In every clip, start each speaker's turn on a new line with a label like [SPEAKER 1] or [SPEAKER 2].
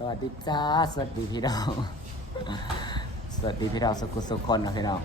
[SPEAKER 1] สวัสดีจ้า สวัสดีพี่น้อง สวัสดีพี่น้องสุขุสุคนนะพี่น้อง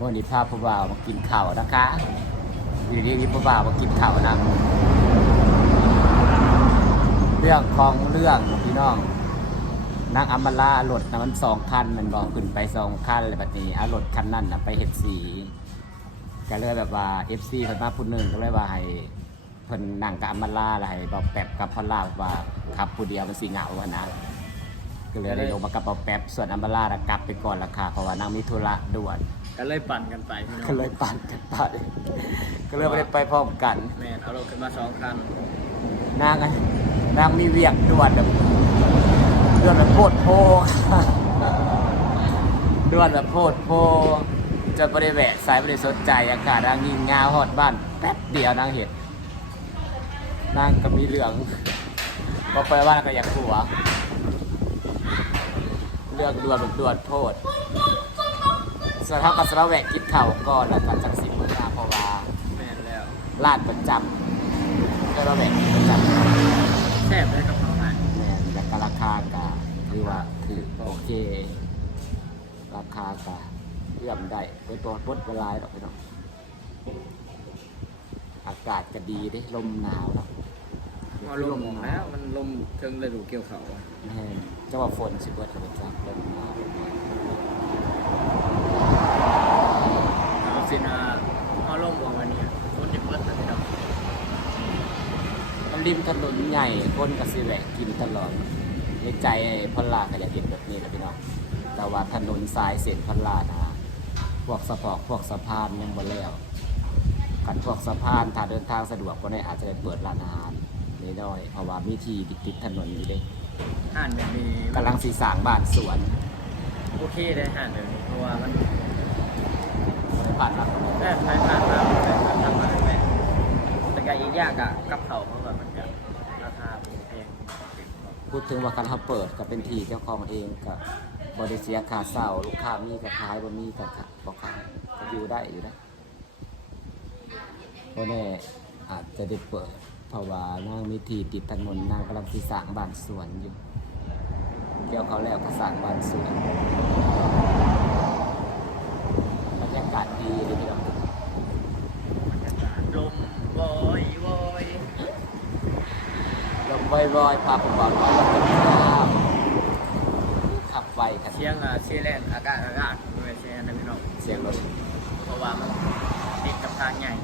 [SPEAKER 1] วันนี้พาผู้บ่าวมากินข้าวนะคะอยู่ดีๆผู้บ่าวมากินข้าวนะ เรื่องของเรื่องพี่น้องนางอัมบาลารถนะมันสองคันมันบอกขึ้นไปสองคันเลยแบบนี้เอารถคันนั้นนะไปเห็ดสีก็เลยแบบว่า FC เพิ่นมาพูดหนึ่งก็เลยว่าให้ พิ่นนั่งกับอัมมาลาแล้วให้บอกแป๊บกับพอลลาบอกว่าขับผู้เดียวมันสิเหงาอะนะก็เลยได้ลงมากับเปาแป๊บส่วนอัมมาลาน่ะกลับไปก่อนราคาเพราะว่านางมีธุระด่วน
[SPEAKER 2] ก็เลยปั่นกันไปพี่น้อง
[SPEAKER 1] ก็เลยปั่นกันไปก็เลยไม่ได้ไปพร้อมกัน
[SPEAKER 2] แม่นเอารถขึ้นมาสองคัน
[SPEAKER 1] นางไงนางมีเวียกด่วนแบบด่วนแบบโพดโพด่วนแบบโพดโพจนไม่ได้แวะสายไม่ได้สนใจอากาศนางยิงงาหอดบ้านแป๊บเดียวนางเห็น นางก็มีเหลืองพอไปบ้านนางก็อยากหัว เลือกด่วนแบบด่วนโพดส่วนเท่ากับสระแวะกินเข่าวก่อนแล้วก็จังสิมือมาเพราะว่า
[SPEAKER 2] แม่นแล้ว
[SPEAKER 1] ลาดประจำก็ระแวะกินประจำ
[SPEAKER 2] แซ่บเลยกับเขาให้
[SPEAKER 1] แม่นแต่ก็ราคาก็คือว่าถือโอเค ราคาก็เอื้อมได้เป็นตัวปดเวลาดอกไปเนาะอากาศก็ดีเด้ลมหนาวแล้ว
[SPEAKER 2] พอลมแล้วมันลมเชิงฤดูเกี่ยวเขาอะ
[SPEAKER 1] แม่นจังหวะฝนสิเบิดกับจักลมหนาว
[SPEAKER 2] เอาสินะพอลมออกวันนี้คนจะเปิดแต่พี่น้อง
[SPEAKER 1] มันริมถนนใหญ่คนก็สิแวะกินตลอดในใจไอ้พลาก็อยากเห็นแบบนี้แหละพี่น้องแต่ว่าถนนสายเส้นพลานะพวกสะพอกพวกสะพานยังบ่แล้วกันพวกสะพานถ้าเดินทางสะดวกก็ได้อาจจะได้เปิดร้านอาหาร นิดหน่อยเพราะว่ามีที่ติดติดถนนอยู่เด้
[SPEAKER 2] ห่านแบบนี้
[SPEAKER 1] กำลังสีสร้างบ้านสวน
[SPEAKER 2] โอเคได้ห่านแบบนี้เพราะว่ามัน
[SPEAKER 1] บ้านหลัง
[SPEAKER 2] แม่ไปผ่านมาไปผ่านทำมาแม่แต่ก็อีกอย่างอะกับเขาเพราะว่ามันจะราคาแพง
[SPEAKER 1] พูดถึงว่าการเขาเปิดก็เป็นที่เจ้าของเองก็บริเสียค่าเศร้าลูกค้ามีก็ขายบ่มีก็ขายบ่ขายก็อยู่ได้อยู่นะเพราะแน่อาจจะได้เปิด เพราะว่านางมีที่ติดถนนนางกำลังสีสร้างบ้านสวนอยู่ เกี่ยวเขาแล้วก็สร้างบ้านสวนบรรยากาศดีเลยพี่น้อง
[SPEAKER 2] บรรยากาศลมโวยโวย
[SPEAKER 1] ลมวอยๆพาผมบอกว่าลมเป็นข้าวขับไวกัน
[SPEAKER 2] เชียงอะเชียแลนด์อากาศอากาศไม่ใช่นะพี่น้อง
[SPEAKER 1] เสียงรถ
[SPEAKER 2] เพราะว่ามันติดกับทางใหญ่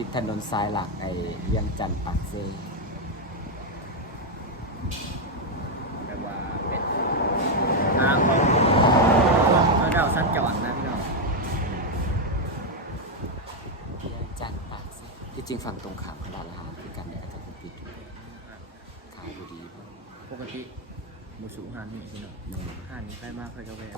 [SPEAKER 1] ติดถนนสายหลักไอ้เวียงจันทน์ปากเซ
[SPEAKER 2] แบบว่าเป็นทางของพระเจ้าสั้นจอดนะพี่น้อง
[SPEAKER 1] เวียงจันทน์ปากเซที่จริงฝั่งตรงข้ามขนาดละหารคือกันเนี่ยอาจจะปิดอยู่ขายอยู่ดี
[SPEAKER 2] ปกติหมูสูหานนี่พี่น้อง
[SPEAKER 1] เนี่ย
[SPEAKER 2] หานนี้ใกล้มากเคยกาแฟ
[SPEAKER 1] ขาย
[SPEAKER 2] มา
[SPEAKER 1] อยู่ดี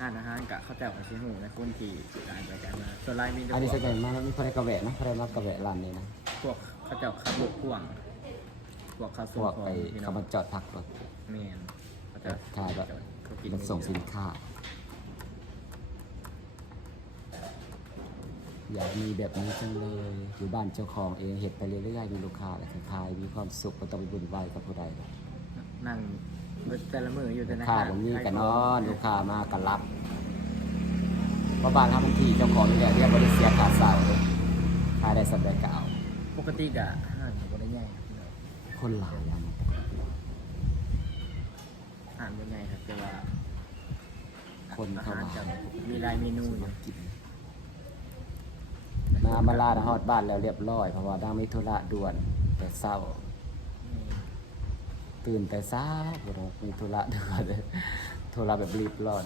[SPEAKER 2] หานอาหารกะข้าวแจ่วกับซีหูและคนที่กายไปกันมาส่วนลายมี
[SPEAKER 1] อันนี้แสดงมามีคนได้กระแวะนะคนได้มากระแวะร้านนี้นะ
[SPEAKER 2] พวกข้าวแจ่วขับรถพ่วงพวกข้าว
[SPEAKER 1] พ
[SPEAKER 2] ส่ง
[SPEAKER 1] วก
[SPEAKER 2] ของ
[SPEAKER 1] ไอ้
[SPEAKER 2] พี่น้
[SPEAKER 1] เขา
[SPEAKER 2] อง
[SPEAKER 1] มาจอดพักรถ
[SPEAKER 2] แมนเขาจะ
[SPEAKER 1] ขายแบบ
[SPEAKER 2] เขากิน
[SPEAKER 1] มันส่งสินค้า อยากมีแบบนี้จังเลยอยู่บ้านเจ้าของเองเห็ดไปเรื่อยๆมีลูกค้าแล้วก็ขายมีความสุขไม่ต้องไปบุญวายกับผู้ใด
[SPEAKER 2] นั่ง แต่ละมืออยู่แต่
[SPEAKER 1] ลู
[SPEAKER 2] ใน
[SPEAKER 1] กค้าผมมีกันนอน ลูกค้ามากันรับเพราะบ้านทำเป็นที่เจ้าของนี่แหละเรียกบริเสียค่าเสาเลยค่าได้สำเร็จก็เอา
[SPEAKER 2] ปกติกะห้านก็ได้ใหญ่ครับพี่น้อง
[SPEAKER 1] คนหลายแล้วนะ
[SPEAKER 2] อ่านเป็นไงครับแต่ว่า
[SPEAKER 1] คน
[SPEAKER 2] อา
[SPEAKER 1] เข้า
[SPEAKER 2] หาร
[SPEAKER 1] มา
[SPEAKER 2] จะมีหลายเมนูอยู่
[SPEAKER 1] กินมามาลาดฮอดบ้านแล้วเรียบร้อยเพราะว่าดังมีธุระด่วนแต่เศร้า ตื่นแต่เช้าบ่ได้มีธุระด่วนธุระแบบรีบร้อน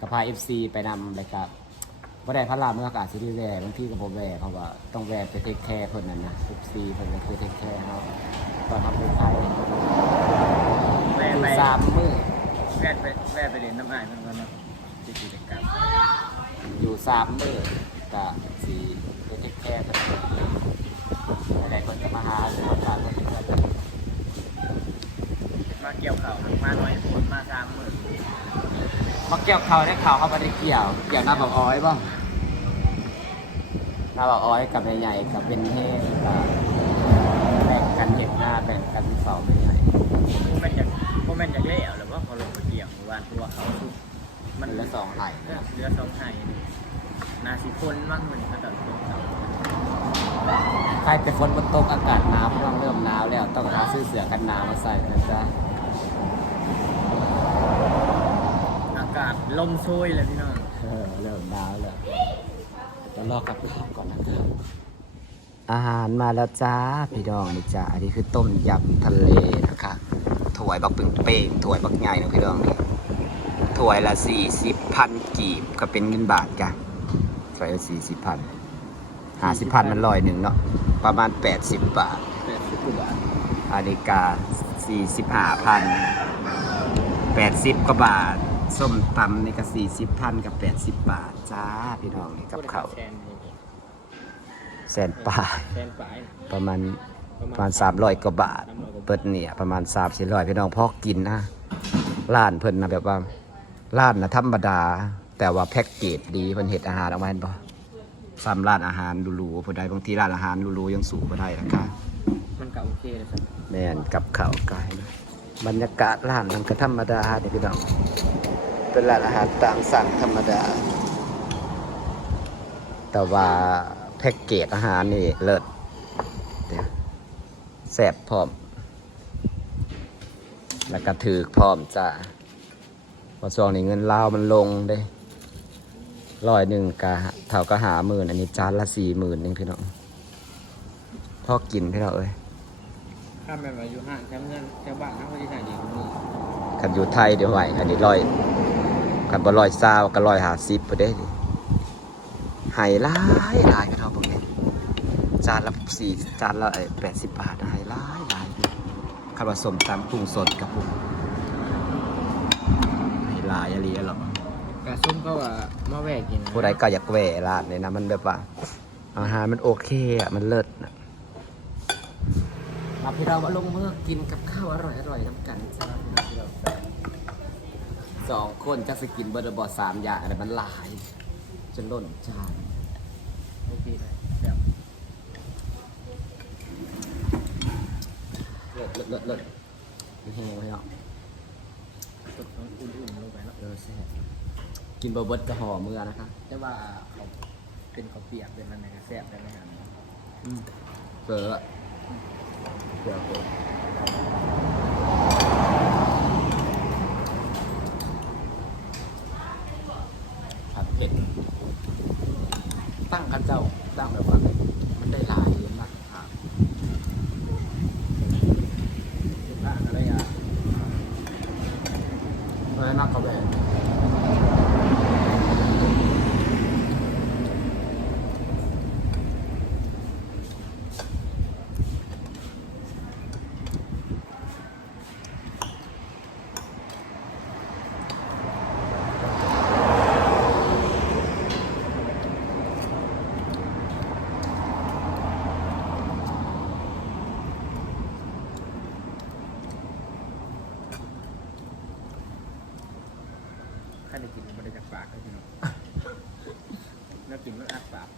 [SPEAKER 1] กับพา FC ไปนำแล้วก็บ่ได้พระรามเมื่ออากาศสิได้แวะบางทีก็บ่แวะเพราะว่าต้องแวะไปเทคแคร์เพิ่นนั่นนะ FC เพิ่นก็คือเทคแคร์เฮาตอนทำเป็นไทย
[SPEAKER 2] แวะ
[SPEAKER 1] อยู่สามมือ
[SPEAKER 2] แวะไปแวะไปเล่นน้ำอายมันกันนะที่กิจกรรม
[SPEAKER 1] อยู่สามมื้อก็สิไปเทคแคร์เพิ่นไม่ได้เพิ่นก็มาหาเรื่องการเพิ่นเพิ่น
[SPEAKER 2] เกี่ยวเข่ามาหน่อยคนมาสามหมื่น
[SPEAKER 1] มาเกี่ยวเข่าได้เข่าเขาไม่ได้เกี่ยว เกี่ยวหน้าบอกอ้อยป่ะหน้าบอกอ้อยกับใหญ่ๆกับเป็นเฮ่กับแบ่งกันเห็ดหน้าแบ่งกันสาใหญ่พวกแม่นจากพวกแม่นจากเล่หรือว่าเขา
[SPEAKER 2] ลงมาเกี่ยว
[SPEAKER 1] หรือว่าตัวเขาสุกมันเหลือสองไห่
[SPEAKER 2] เหลือสองไห่นาสิคนมากเหมือนกระดอนตกเสา
[SPEAKER 1] ใครเป็นฝนบนตกอากาศหนาวเริ่มหนาวแล้วต้องหาซื้อเสื้อกันหนาวมาใส่นะจ๊ะ
[SPEAKER 2] อากาศลมโชยเลยพี่น้อง
[SPEAKER 1] เออเริ่มหนาวแล้วจะรอกับข้าวก่อนนะครับ อาหารมาแล้วจ้าพี่น้องนี่จ้าอันนี้คือต้มยำทะเลนะคะถวยบักปึงเป้งถวยบักใหญ่นะพี่น้องนี่ถวยละสี่สิบพันกีบก็เป็นเงินบาทกันถวยละสี่สิบพันห้าสิบพันมันลอยหนึ่งเนาะประมาณแปดสิบบาท
[SPEAKER 2] แปดสิบกว่าบาท
[SPEAKER 1] อาฬิกา สี่สิบห้าพันแปดสิบกว่าบาท ส้มตำนี่ก็สี่สิบพันกับแปดสิบบาท จ้า พี่น้องนี่กับเขาว
[SPEAKER 2] แซนนี่
[SPEAKER 1] แสนป่าย
[SPEAKER 2] แซนปลาย
[SPEAKER 1] ประมาณประมาณสามร้อยกว่าบาท เปิดเนี่ยประมาณสามสี่ร้อยพี่น้องพอกินนะร้านเพิ่นนะแบบว่าร้านนะธรรมดา แต่ว่าแพ็กเกจดีเพิ่นเห็ดอาหารออกมาเห็นปะซ้ำร้านอาหารหรูๆผู้ใดบางทีร้านอาหารหรูๆยังสูงมาได้ราคา
[SPEAKER 2] มัน ก็โอเคเลยสัก
[SPEAKER 1] แม่นกับข้าวกายนะบรรยากาศร้านมันก็ธรรมดาเนี่ยพี่น้อง เป็นร้านอาหารตามสั่งธรรมดา แต่ว่าแพ็กเกจอาหารนี่เลิศเดี๋ยแซ่บพร้อม แล้วก็ถือพร้อมจ้าพอช่วงนี้เงินลาวมันลงเด้ร้อยหนึ่งกะเท่าก็หาหมื่นอันนี้จานละสี่หมื่นนึงพี่น้องพอกินพี่น้องเอ้ย
[SPEAKER 2] ข้ามไปมาอยู่ห้างแถวเงินแถวบ้านเขาก็จะใส่ดีกว่านี้
[SPEAKER 1] คันอยู่ไทยเดี๋ยวไหวอันนี้ร้อยคันบ่ร้อยซาวก็ร้อยหาสิบไปได้ดิไฮไลายหลายพี่น้องพวกนี้จานละสี่จานละแปดสิบบาทไฮไลายหลายคันผสมตำปรุงสดกับปรุงไฮไลายอะไรหรอก
[SPEAKER 2] กระส้มก็ว่ามาแวกกินนะ
[SPEAKER 1] ผู้ใดก็อยากแหวะร้านเนี่ยนะมันแบบว่าอาหารมันโอเคอะมันเลิศนะ มาพี่เรามาลงมือกินกับข้าวอร่อยอร่อยน้ำกันจ้าพี่เราสองคนจะสกินเบอร์บอสามอย่างอะไรมันหลายจนล้นจาน
[SPEAKER 2] โอเคเลยแบบ
[SPEAKER 1] เลิศเลิศเลิศเลิศแห้งไหมเอา
[SPEAKER 2] สดอุ่นๆลงไปแล้ว
[SPEAKER 1] เออแซ่บกินเบอร์เบิร์ดกระห่อมือนะคะ
[SPEAKER 2] แต่ว่าเขาเป็นเขาเปียกเป็นอะไรก็แซ่บได้ไหมครับ
[SPEAKER 1] อืมเกลือ เกลือเกลือผัดเผ็ด ตั้งกันเจ้า ตั้งแบบว่า มันได้หลายเยอะมากครับ
[SPEAKER 2] สุดละอะไรอะ
[SPEAKER 1] อะไรมากกว่าแบบ
[SPEAKER 2] ข้าได้กินมันได้จากปากเลยพี่น้อง แล้วกินแล้วอักปาก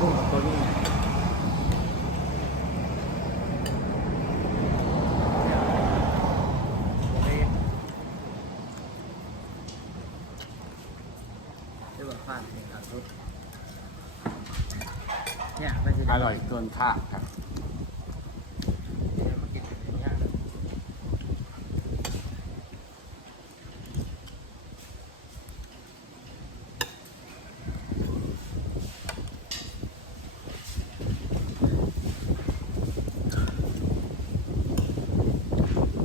[SPEAKER 2] กุ้งกับตัวนี้เนี่ยโอเค เรียกว่าพลาดเป็นการทุบเนี่ยม่ใช่
[SPEAKER 1] อร่อยเกินคาดครับ
[SPEAKER 2] มากินเป็นอย่างเงี้ย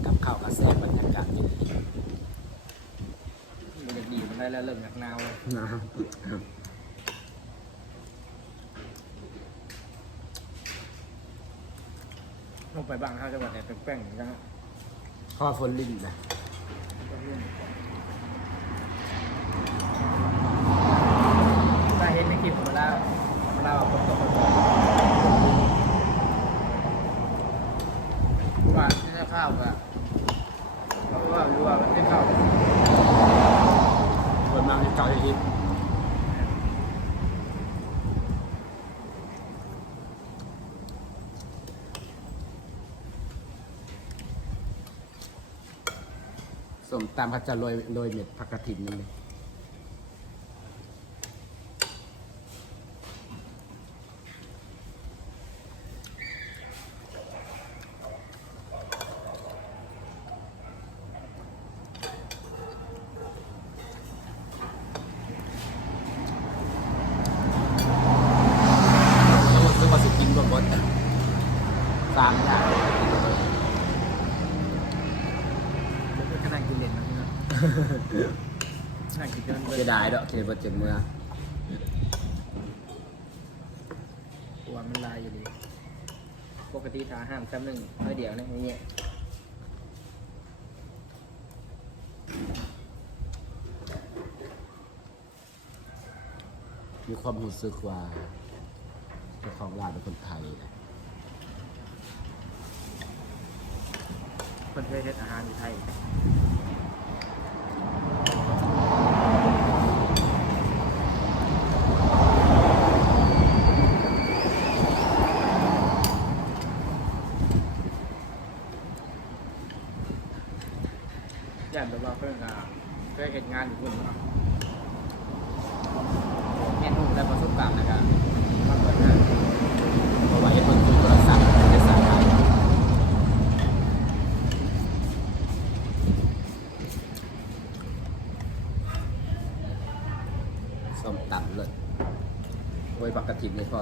[SPEAKER 1] กับข้าวกระแซบบรรยากาศดี
[SPEAKER 2] ได้แล้วเริ่มจากนาวเลย
[SPEAKER 1] นะครับ
[SPEAKER 2] ลงไปบ้างข้าวจังหวัดเนี่ยเป็นแป้งเหมือนกัน
[SPEAKER 1] ข้อฝนลิ้นนะ
[SPEAKER 2] ถ้าเห็นในคลิปของเราเวลาเราคนตกคนตกว่าที่จะข้าวก็เพราะว่ารู้ว่ามันเป็นข้าว
[SPEAKER 1] ปิมาในเก่าอีกสมตำเขาจะโรยโรยเม็ดผักกระถิ่นนี่เลย
[SPEAKER 2] เสี
[SPEAKER 1] ยดายดอกเคยบ่เจ็บมือ
[SPEAKER 2] ตัวมันลายอยู่ดี ปกติทาห้ามจำหนึ่งน้อยเดียวนะอย่างเงี้ย
[SPEAKER 1] มีความรู้สึกว่าเจ้าของร้านเป็นคนไทยนะ
[SPEAKER 2] คนเคยเฮ็ดอาหารอยู่ไทย ย่านแบบว่าเพิ่นก็เคยเฮ็ดงานอยู่พุ่นเนาะ
[SPEAKER 1] เห็นรูปและประสบการณ์นะครับ
[SPEAKER 2] มาเปิดงาน
[SPEAKER 1] เพราะว่าไอ้คนคุยโทรศัพท์เป็นภาษาไทยส้มตำเลยโอ้ยปกกระถิ่นนี่พอ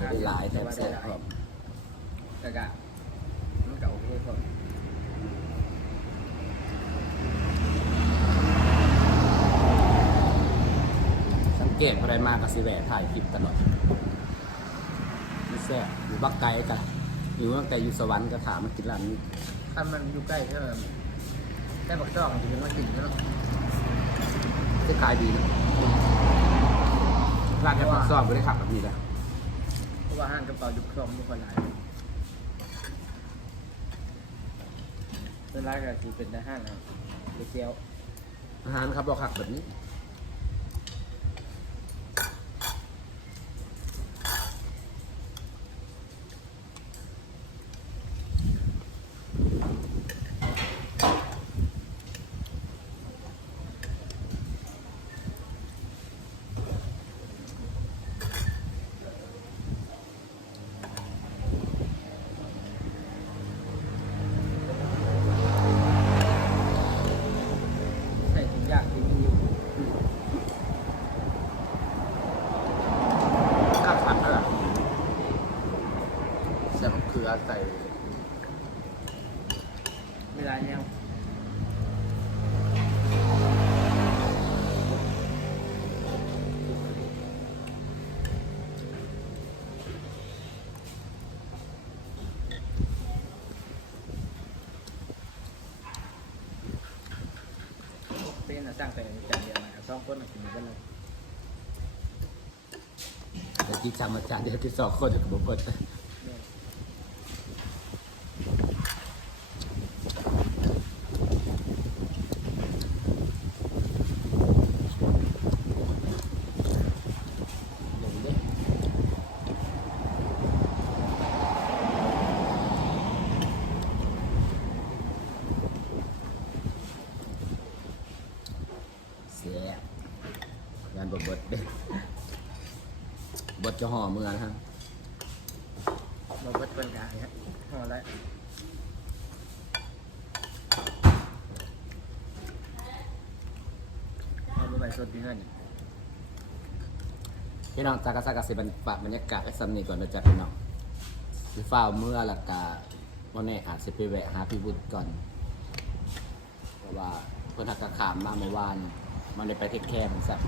[SPEAKER 2] ได้
[SPEAKER 1] หลายแต่
[SPEAKER 2] ว่า
[SPEAKER 1] แซ่
[SPEAKER 2] ได้
[SPEAKER 1] บ
[SPEAKER 2] หลาย
[SPEAKER 1] พร้อม
[SPEAKER 2] แต่ก็มันก็โอเคพอ
[SPEAKER 1] สังเกตอะไรมากับสิแหวะถ่ายคลิปตลอดไม่แซ่บอยู่บักไก่กันอยู่ตั้งแต่อยู่สวรรค์ก็ถามมากินร้านนี้
[SPEAKER 2] ถ้ามันอยู่ใกล้เท่าได้บักดอกมันจะเป็นว่าสิ่งเนาะ
[SPEAKER 1] ที่ขายดีนะร้านที่ผมชอบไม่ได้ขับแบบนี้นะ
[SPEAKER 2] เพ ราะว่าห้างกระเป๋ายุคคลองยุคคนหลายเป็นร้านก็คือเป็นในห้างนะไปเที่ยว
[SPEAKER 1] อาหารครับบอกขักแบบนี้
[SPEAKER 2] ใส่ถุงยางที่มีอยู่
[SPEAKER 1] ข้าวผัดนั่นแหละใส่มะเขือใส่
[SPEAKER 2] เวลาเนี้ยเป็นอะสร้างแต่จานเดียวนะสองคนกินกันเลย
[SPEAKER 1] แต่ที่จำมาจานเดียวที่สองคนจะบกว่า
[SPEAKER 2] เนี่ย
[SPEAKER 1] หนึ่งเด้เสียงานบดบดเด้บด จะห่อเมือนะครับ
[SPEAKER 2] มาเบิดเป็นกายฮะห่อแล้วเอาไปใบสดดีเงิน
[SPEAKER 1] พี่น้องจากกษักกสิบันปะบรรยากาศไอ้ซัมนี่ก่อนนะจ๊ะพี่น้องสิฟ้าเมื่อหลักกาวันนี้อาจจะไปแวะหาพี่บุตรก่อนเพราะว่าเพื่อนหักกระขามมาเมื่อวานมันเลยไปเทคแคร์มันสัก